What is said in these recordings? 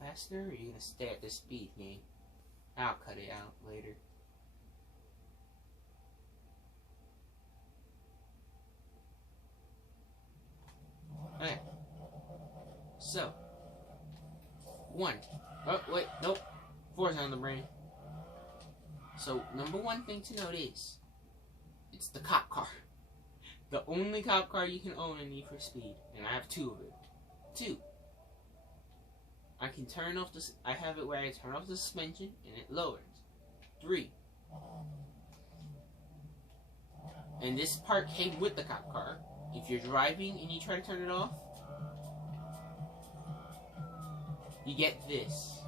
faster, or are you gonna stay at this speed, game? I'll cut it out later. Okay. So, 1. Oh, wait, nope. 4's on the brain. So, number 1 thing to note is, it's the cop car. The only cop car you can own in Need for Speed, and I have 2 of it. 2. I can turn off the. I have it where I turn off the suspension and it lowers. 3. And this part came with the cop car. If you're driving and you try to turn it off, you get this.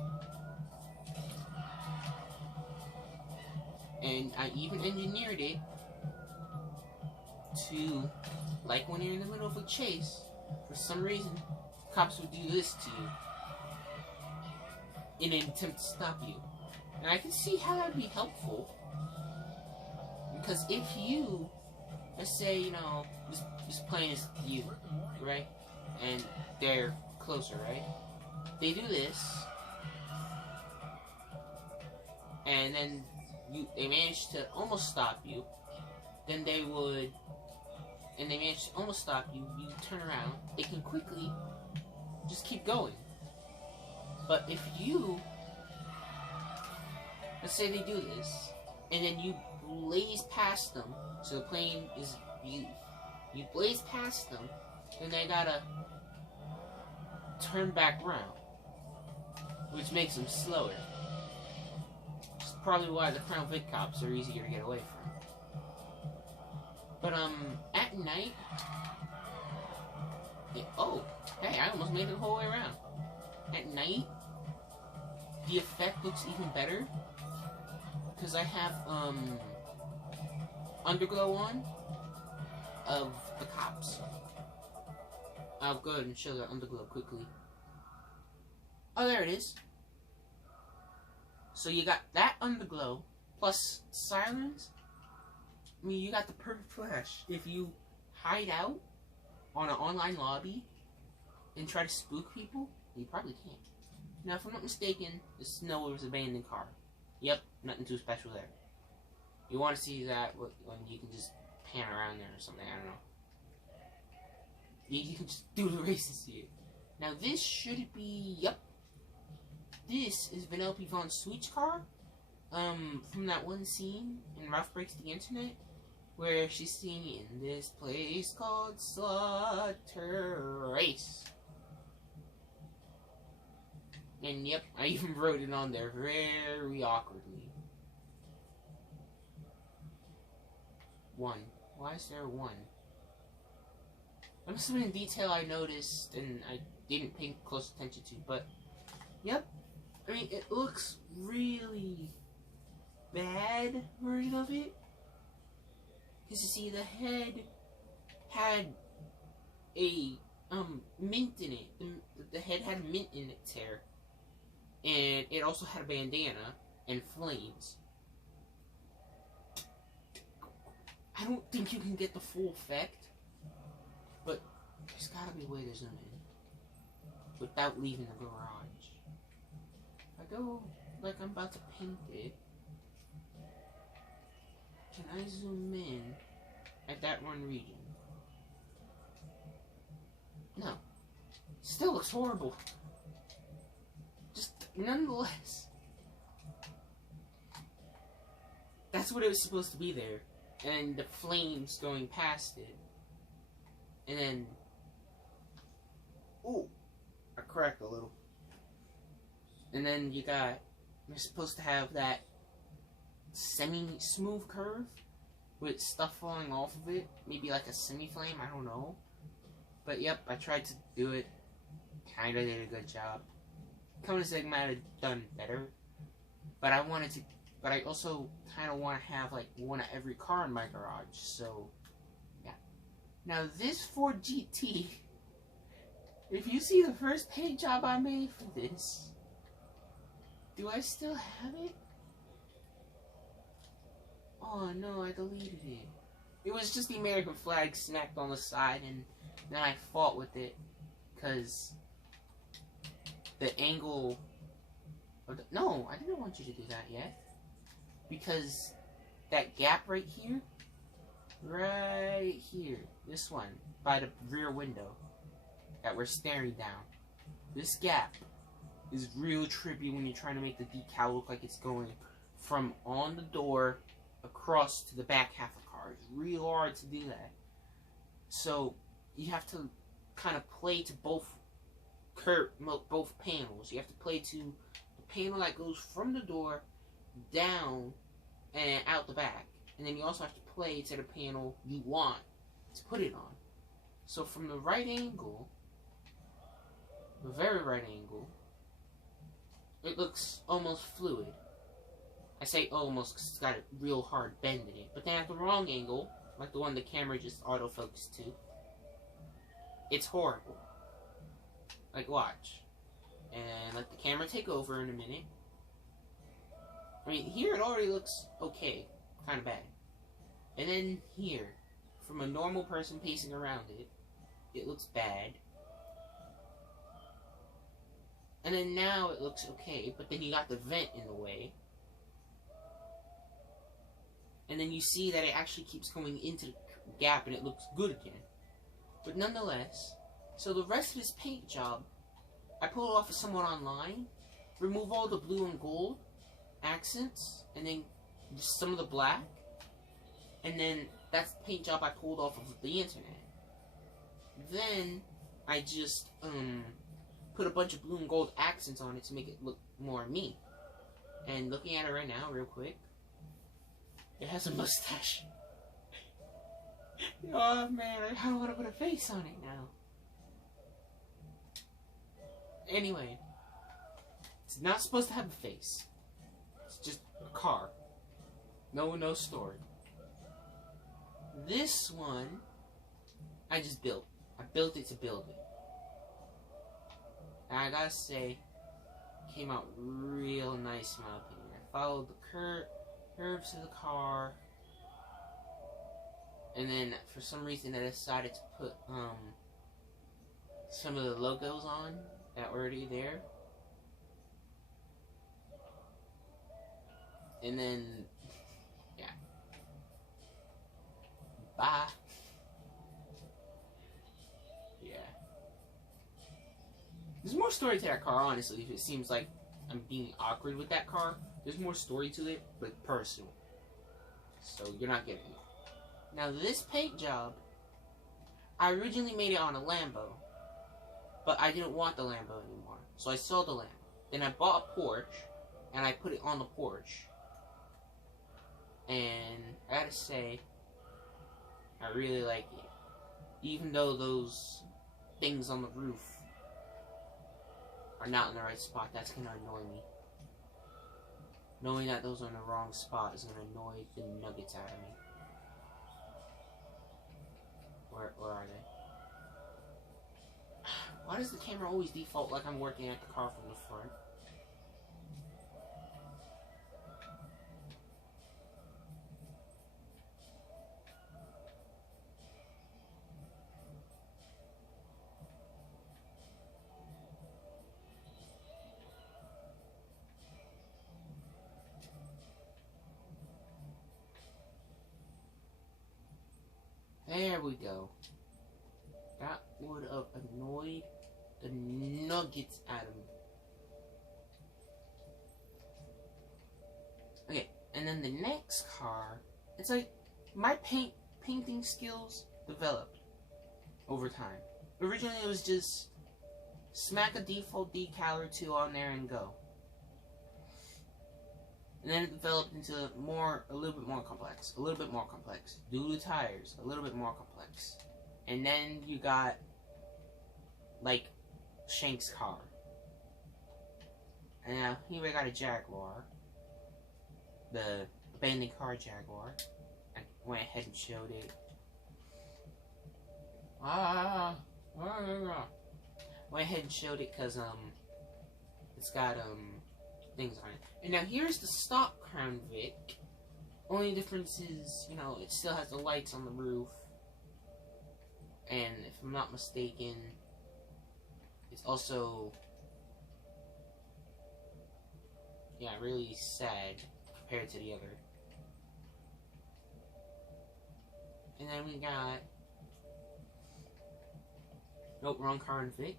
And I even engineered it to, like when you're in the middle of a chase, for some reason, cops would do this to you in an attempt to stop you. And I can see how that would be helpful. Because if you, let's say, you know, this plane is you, right? And they're closer, right? They do this, and then they manage to almost stop you. Then they would, and they manage to almost stop you. You turn around. They can quickly just keep going. But if you, let's say they do this, and then you blaze past them, so the plane is you blaze past them, then they gotta turn back around, which makes them slower. Which is probably why the Crown Vic cops are easier to get away from. But at night, oh, hey, I almost made it the whole way around. At night, the effect looks even better because I have underglow on of the cops. I'll go ahead and show the underglow quickly. Oh, there it is. So you got that underglow plus sirens. I mean, you got the perfect flash. If you hide out on an online lobby and try to spook people, you probably can't. Now, if I'm not mistaken, this Snow's abandoned car. Yep, nothing too special there. You want to see that when you can just pan around there or something, I don't know. You can just do the race and see it. Now this should be, yep. This is Vanellope Von Sweet's car. From that one scene in Ralph Breaks the Internet, where she's singing in this place called Slaughter Race. And yep, I even wrote it on there very awkwardly. 1. Why is there 1? That must have been a detail I noticed and I didn't pay close attention to, but yep. I mean, it looks really bad version of it. Because you see, the head had a mint in it. The head had mint in its hair. And it also had a bandana and flames. I don't think you can get the full effect, but there's gotta be a way to zoom in without leaving the garage. If I go like I'm about to paint it, can I zoom in at that one region? No. Still looks horrible. Just nonetheless. That's what it was supposed to be there. And the flames going past it. And then, ooh, I cracked a little. And then you're supposed to have that semi-smooth curve with stuff falling off of it. Maybe like a semi-flame, I don't know. But yep, I tried to do it. Kinda did a good job. Koenigsegg might have done better. But I also kind of want to have like one of every car in my garage, so yeah. Now this Ford GT, if you see the first paint job I made for this, do I still have it? Oh no, I deleted it. It was just the American flag snapped on the side, and then I fought with it, because the angle. No, I didn't want you to do that yet. Because that gap right here, this one, by the rear window that we're staring down, this gap is real trippy when you're trying to make the decal look like it's going from on the door across to the back half of the car. It's real hard to do that. So you have to kind of play to both panels. You have to play to the panel that goes from the door down and out the back, and then you also have to play to the panel you want to put it on. So from the right angle, the very right angle, it looks almost fluid. I say almost because it's got a real hard bend in it. But then at the wrong angle, like the one the camera just autofocused to, it's horrible. Like, watch. And let the camera take over in a minute. I mean, here it already looks okay. Kind of bad. And then here, from a normal person pacing around it, it looks bad. And then now it looks okay, but then you got the vent in the way. And then you see that it actually keeps going into the gap and it looks good again. But nonetheless, so the rest of this paint job, I pulled it off of someone online, remove all the blue and gold accents, and then just some of the black. And then that's the paint job I pulled off of the internet. Then I just put a bunch of blue and gold accents on it to make it look more me. And looking at it right now, real quick, it has a mustache. Oh man, I don't want to put a face on it now. Anyway, it's not supposed to have a face. It's just a car. No story. This one, I just built. I built it to build it. And I gotta say, it came out real nice in my opinion. I followed the curves of the car. And then, for some reason, I decided to put, some of the logos on that were already there. And then, yeah. Bye. Yeah. There's more story to that car, honestly. If it seems like I'm being awkward with that car, there's more story to it, but personal. So, you're not getting it. Now, this paint job, I originally made it on a Lambo, but I didn't want the Lambo anymore, so I sold the Lambo. Then I bought a Porsche, and I put it on the Porsche. And I gotta say, I really like it. Even though those things on the roof are not in the right spot, that's gonna annoy me. Knowing that those are in the wrong spot is gonna annoy the nuggets out of me. Where are they? Why does the camera always default like I'm working at the car from the front? There we go. That would have annoyed the nuggets out of me. Okay, and then the next car, it's like my painting skills developed over time. Originally it was just smack a default decal or two on there and go. And then it developed into a little bit more complex. Do the tires, a little bit more complex. And then you got, like, Shank's car. And now, here I got a Jaguar. The abandoned car Jaguar. I went ahead and showed it. Went ahead and showed it because, it's got, things on it. And now here's the stock Crown Vic. Only difference is, you know, it still has the lights on the roof. And if I'm not mistaken, it's also yeah, really sad compared to the other. And then we got... Nope, wrong car in Vic.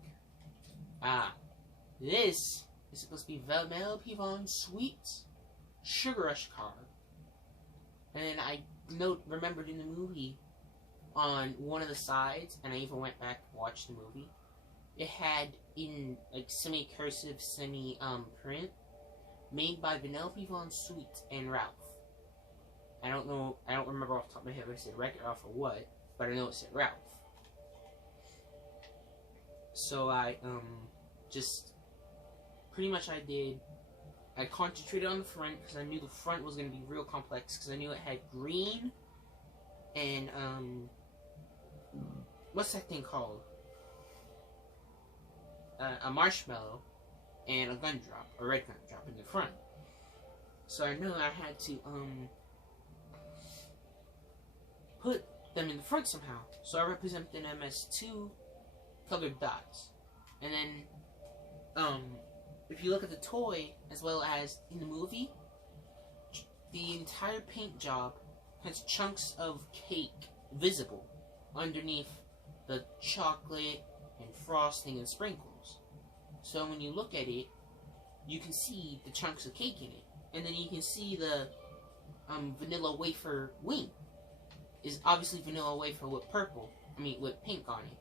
This is supposed to be Vanellope Von Sweet's Sugar Rush car. And I remembered in the movie, on one of the sides, and I even went back and watched the movie, it had in like semi-cursive, print, made by Vanellope Von Sweet and Ralph. I don't remember off the top of my head if I said Wreck-It Ralph or what, but I know it said Ralph. So I, pretty much I concentrated on the front, because I knew the front was going to be real complex, because I knew it had green, and, what's that thing called? A marshmallow, and a gun drop, a red gun drop in the front. So I knew I had to, put them in the front somehow. So I represented them as two colored dots. And then, if you look at the toy, as well as in the movie, the entire paint job has chunks of cake visible underneath the chocolate and frosting and sprinkles. So when you look at it, you can see the chunks of cake in it. And then you can see the vanilla wafer wing is obviously vanilla wafer with with pink on it.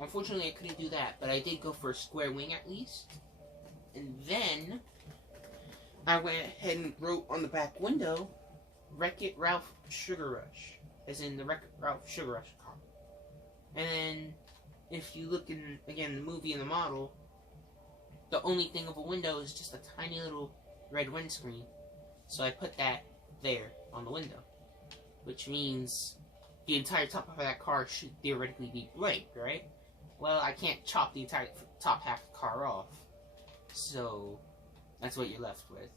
Unfortunately, I couldn't do that, but I did go for a square wing at least. And then I went ahead and wrote on the back window, Wreck-It Ralph Sugar Rush, as in the Wreck-It Ralph Sugar Rush car. And then, if you look in, again, the movie and the model, the only thing of a window is just a tiny little red windscreen. So I put that there on the window, which means the entire top of that car should theoretically be blank, right? Well, I can't chop the entire top half of the car off, so that's what you're left with.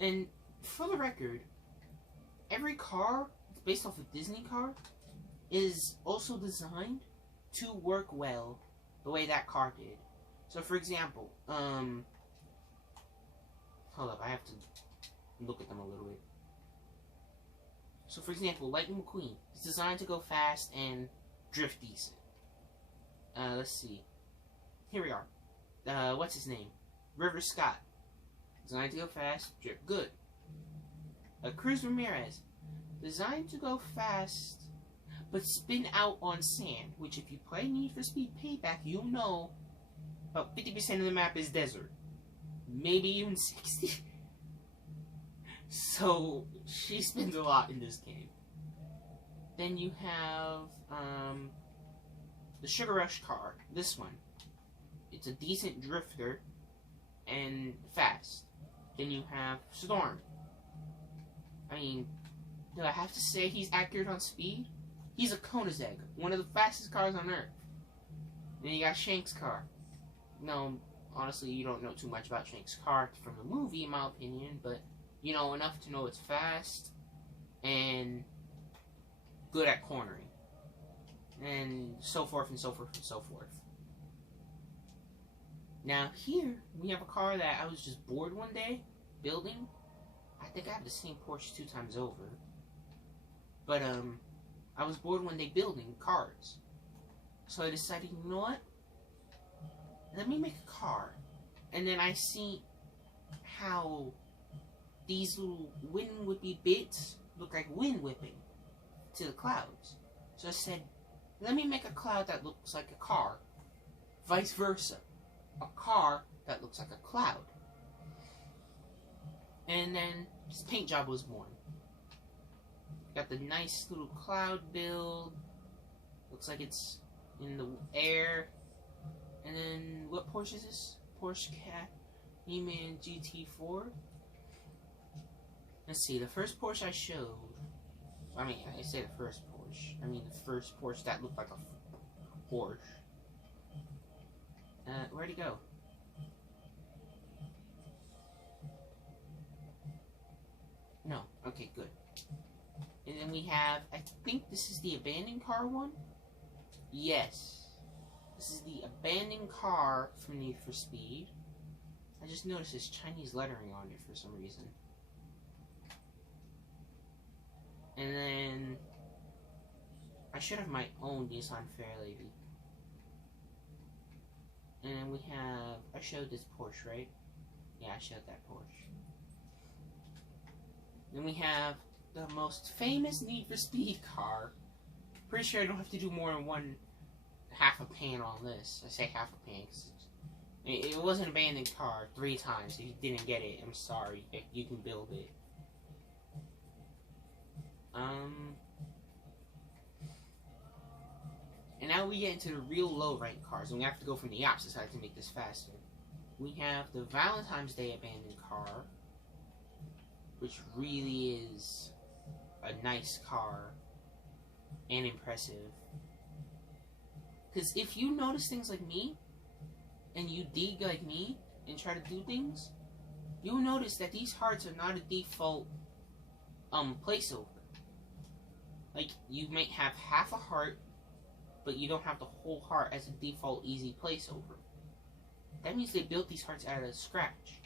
And for the record, every car that's based off a Disney car is also designed to work well the way that car did. So for example, hold up, I have to look at them a little bit. So for example, Lightning McQueen is designed to go fast and drift decent. Let's see. Here we are. What's his name? River Scott. Designed to go fast, drift good. Cruz Ramirez. Designed to go fast, but spin out on sand. Which if you play Need for Speed Payback, you'll know about 50% of the map is desert. Maybe even 60. So, she spins a lot in this game. Then you have, the Sugar Rush car. This one. It's a decent drifter and fast. Then you have Storm. I mean, do I have to say he's accurate on speed? He's a Koenigsegg, one of the fastest cars on Earth. Then you got Shank's car. No, honestly, you don't know too much about Shank's car from the movie, in my opinion, but you know enough to know it's fast and good at cornering. And so forth and so forth and so forth. Now here, we have a car that I was just bored one day building. I think I have the same Porsche 2 times over. But, I was bored one day building cars. So I decided, you know what? Let me make a car. And then I see how these little wind whippy bits look like wind whipping to the clouds. So I said, let me make a cloud that looks like a car. Vice versa. A car that looks like a cloud. And then this paint job was born. Got the nice little cloud build. Looks like it's in the air. And then, what Porsche is this? Porsche Cayman GT4. Let's see, the first Porsche I showed. I mean, I say the first Porsche. I mean the first Porsche that looked like a Porsche. Where'd he go? No. Okay, good. And then we have, I think this is the abandoned car one? Yes. This is the abandoned car from Need for Speed. I just noticed this Chinese lettering on it for some reason. And then I should have my own Nissan Fairlady. And then we have, I showed this Porsche, right? Yeah, I showed that Porsche. Then we have the most famous Need for Speed car. Pretty sure I don't have to do more than one half a pan on this. I say half a pan because it was an abandoned car 3 times. If you didn't get it, I'm sorry. You can build it. And now we get into the real low-ranked cars, and we have to go from the opposite side to make this faster. We have the Valentine's Day abandoned car, which really is a nice car and impressive. Because if you notice things like me, and you dig like me, and try to do things, you'll notice that these hearts are not a default placeholder. Like, you might have half a heart, but you don't have the whole heart as a default easy placeholder. That means they built these hearts out of scratch.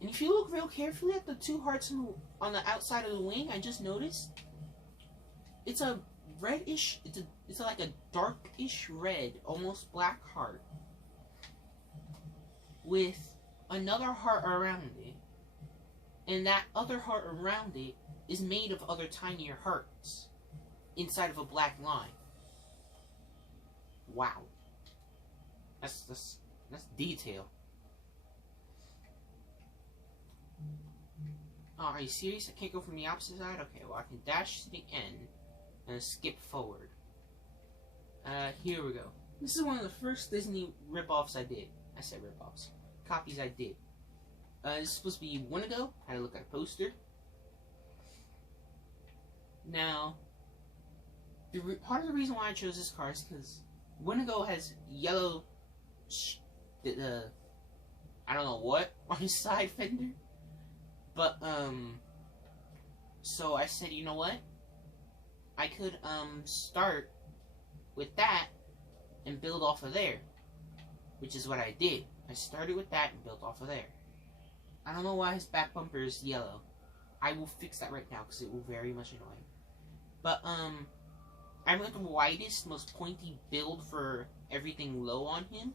And if you look real carefully at the 2 hearts on the outside of the wing, I just noticed, it's a reddish, it's like a darkish red, almost black heart, with another heart around it, and that other heart around it is made of other tinier hearts inside of a black line. Wow. That's detail. Oh, are you serious? I can't go from the opposite side? Okay, well I can dash to the end and skip forward. Here we go. This is one of the first Disney rip-offs I did. I said rip-offs. Copies I did. This is supposed to be one ago. I had to look at a poster. Now, part of the reason why I chose this car is because Winnebago has yellow, I don't know what, on his side fender. But, so I said, you know what? I could, start with that and build off of there. Which is what I did. I started with that and built off of there. I don't know why his back bumper is yellow. I will fix that right now because it will very much annoy him. But, I went the widest, most pointy build for everything low on him.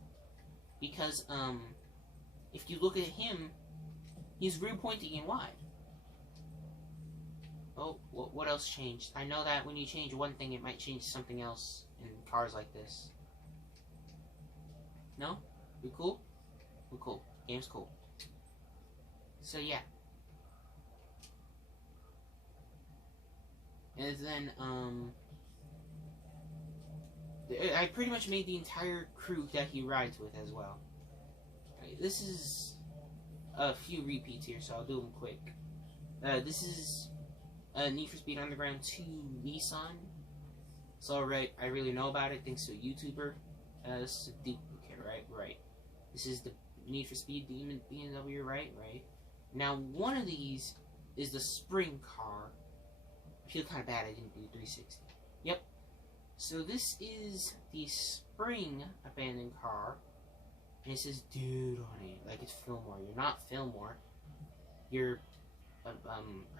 Because, if you look at him, he's real pointy and wide. Oh, what else changed? I know that when you change one thing, it might change something else in cars like this. No? We cool? We cool. Game's cool. So, yeah. And then, I pretty much made the entire crew that he rides with as well. Right, this is a few repeats here, so I'll do them quick. This is Need for Speed Underground 2 Nissan. It's alright, I really know about it thanks to a YouTuber. This is a duplicate, right? Right. This is the Need for Speed BMW, right? Right. Now, one of these is the spring car. I feel kind of bad I didn't do 360. Yep. So this is the spring abandoned car. And it says dude on it, like it's Fillmore. You're not Fillmore. You're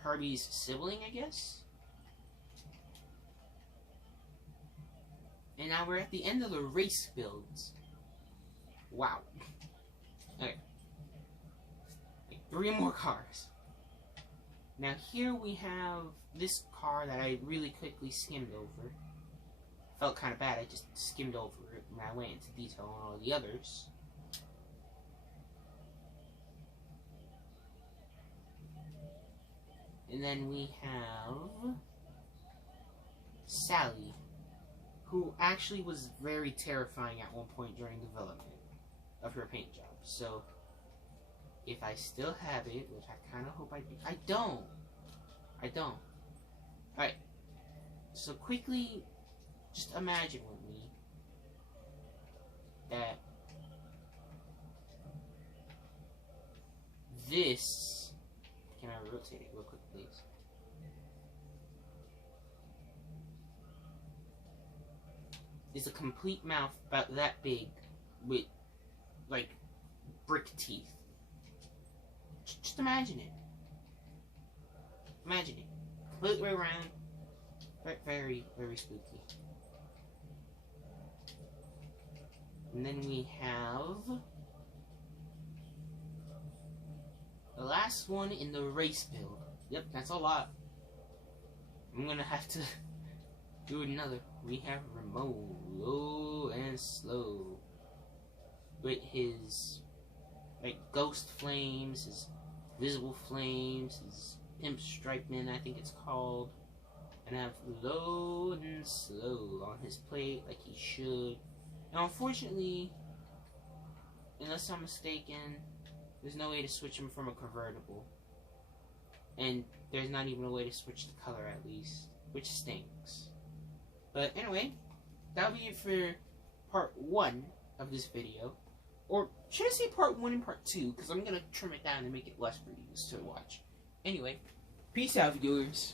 Herbie's sibling, I guess? And now we're at the end of the race builds. Wow. Okay. Like 3 more cars. Now here we have this car that I really quickly skimmed over. Felt kind of bad, I just skimmed over it and I went into detail on all the others. And then we have Sally, who actually was very terrifying at one point during development of her paint job. So, if I still have it, which I kind of hope I do. I don't. Alright. So quickly, just imagine with me that this, can I rotate it real quick, please? is a complete mouth about that big with, like, brick teeth. Just imagine it. Imagine it. Completely round. Very, very spooky. And then we have the last one in the race build. Yep, that's a lot. I'm gonna have to do another. We have Ramon, low and slow, with his like ghost flames, his visible flames, his pimp stripe man, I think it's called, and have low and slow on his plate like he should. Now, unfortunately, unless I'm mistaken, there's no way to switch him from a convertible. And there's not even a way to switch the color, at least, which stinks. But anyway, that'll be it for part 1 of this video. Or should I say part 1 and part 2? Because I'm going to trim it down and make it less for you to watch. Anyway, peace out, viewers.